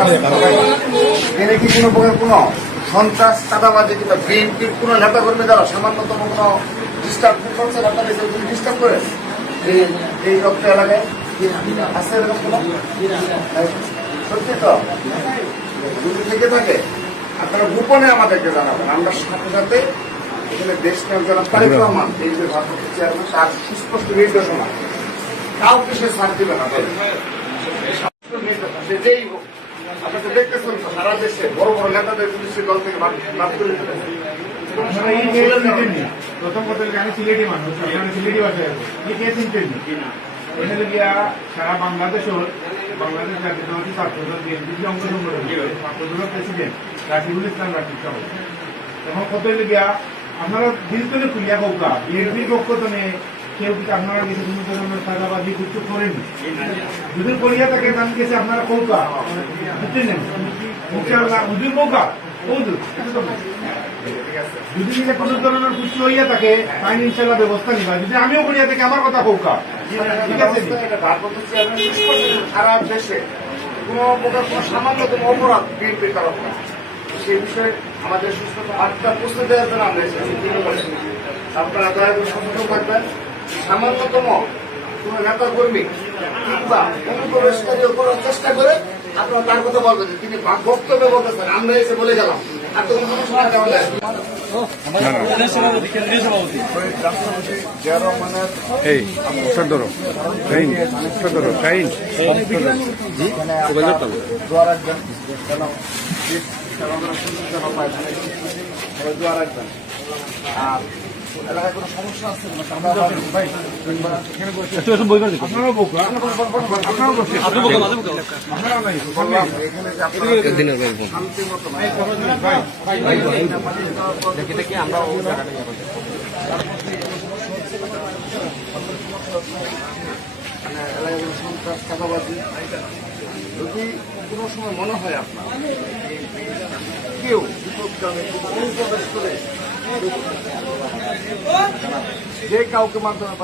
এখানে কি কোনো প্রকার কোনো সন্ত্রাস, চাঁদাবাজি কিংবা বিএনপির কোনো নেতাকর্মী দ্বারা সামান্যতম কোনো ডিস্টার্ব করছে আপনাদের ডিস্টার্ব করে এই রক্ত এলাকায় আছে এরকম কোনো? সত্যি তো? যদি থেকে থাকে, আপনারা গোপনে আমাদেরকে জানাবেন। আমরা সাথে সাথে এখানে দেশ যারা তারেক রহমান, এই যে ভারপ্রাপ্ত চেয়ারম্যান তার সুস্পষ্ট নির্দেশনা। কাউকে সে ছাড় দিবে না। যেই হোক আপনাকে দেখতেছেন তো সারা দেশে বড় বড় নেতাদের পুলিশের দল থেকে বাদ করে আপনারা এই কেস নিতেননি প্রথম কথা হলো আমি সিলেটি মানুষ আপনারা সিলেটি ভাষায় আছে এই কেস নিতেননি এখানে গিয়া সারা বাংলাদেশ বাংলাদেশ জাতীয়তাবাদী ছাত্রদল বিএনপি যে অঙ্গ সংগঠন ছাত্রদলের প্রেসিডেন্ট রাশিদুল ইসলাম রাশিদ সহ তখন কত গিয়া আপনারা দিল তো খুলিয়া কৌকা বিএনপির পক্ষ তো নেই। কেউ কিছু আপনারা কিছু কোনো ধরনের কিছু যদি করিয়া থাকে তান কেসে আপনারা কৌকা? বুঝতে নেন কৌকা। যদি নিজে ধরনের পুষ্টি হইয়া থাকে ইনশাল্লাহ ব্যবস্থা নিবা। যদি আমিও করিয়া থাকি, আমার কথা কৌকা ঠিক আছে সারা দেশে কোনো প্রকার অপরাধ তরফ সেই বিষয়ে আমাদের সুস্পষ্ট বার্তা পৌঁছে দেওয়ার জন্য আমরা এসেছি। আপনারা দয়া করে সচেতন থাকবেন। সামান্যতম কোন নেতা কর্মী কিংবা অনুপ্রবেশকারী করার চেষ্টা করে আপনারা তার কথা বলবেন তিনি বক্তব্য বলতেছেন আমরা এসে বলে গেলাম। আর তো কোনো সবাই দোয়া রাখবেন আর এলাকায় কোনো সমস্যা আছে কিনা আমরা ভাই কিংবা এখানে বসে আপনারাও কৌকা আপনারাও বসে আপনারাও নাই বললাম এখানে যে আপনারা শান্তি মতো দেখে দেখে আমরা মানে এলাকায় কোনো যদি কোনো সময় মনে হয় আপনার কেউ বিপদগ্রামে কোনো অনুপ্রবেশ করে যে কাউকে মাধ্যমে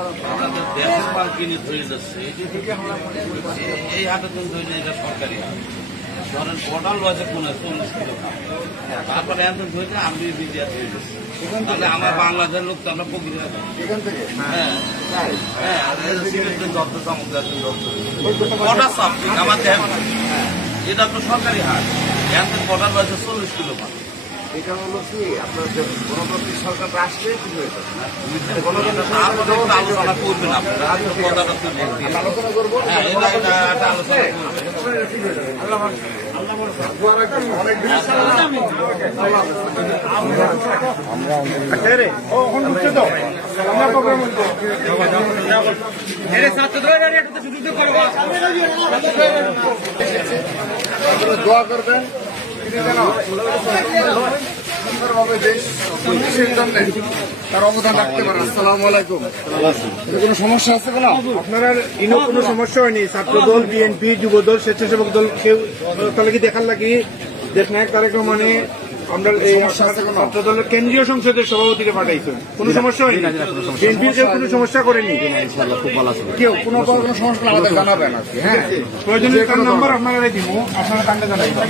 এই হাটে ধরে এটা সরকারি হাট ধরেন টোটাল বাজে কোন চল্লিশ কিলো তারপরে ধরে আমি বিজয়া ধরে তাহলে আমার বাংলাদেশের লোক তো আমরা প্রকৃতি এখান থেকে? হ্যাঁ। হ্যাঁ আমার দেখ এটা তো সরকারি হাট এখন টোটাল বাজে চল্লিশ কিলো মাল এটা হলো কি আপনার যে গণতান্ত্রিক সরকার আসলে কি হয়েছে তারপরে একটু আলোচনা করব। হ্যাঁ প্রোগ্রাম দোয়া করবেন। তিনি যেন সুন্দরভাবে দেশ দেশের জন্য তার অবদান রাখতে পারেন আসসালামু আলাইকুম কোনো সমস্যা আছে কোনো? আপনারা ইনো কোনো সমস্যা হয়নি? ছাত্রদল বিএনপি যুবদল স্বেচ্ছাসেবক দল কেউ তাহলে কি দেখার লাগি? দেশ নায়ক তারেক রহমানে আমরা এই ছাত্র দলের কেন্দ্রীয় সংসদের সভাপতিকে পাঠাইছেন কোনো সমস্যা হয়নি? বিএনপির কেউ কোনো সমস্যা করেনি? কেউ? কোনো কোনো সমস্যা আমাদের জানাবেন আর কি হ্যাঁ। প্রয়োজনীয় নাম্বার আপনারা দিব আপনারা তাকে জানাইবেন?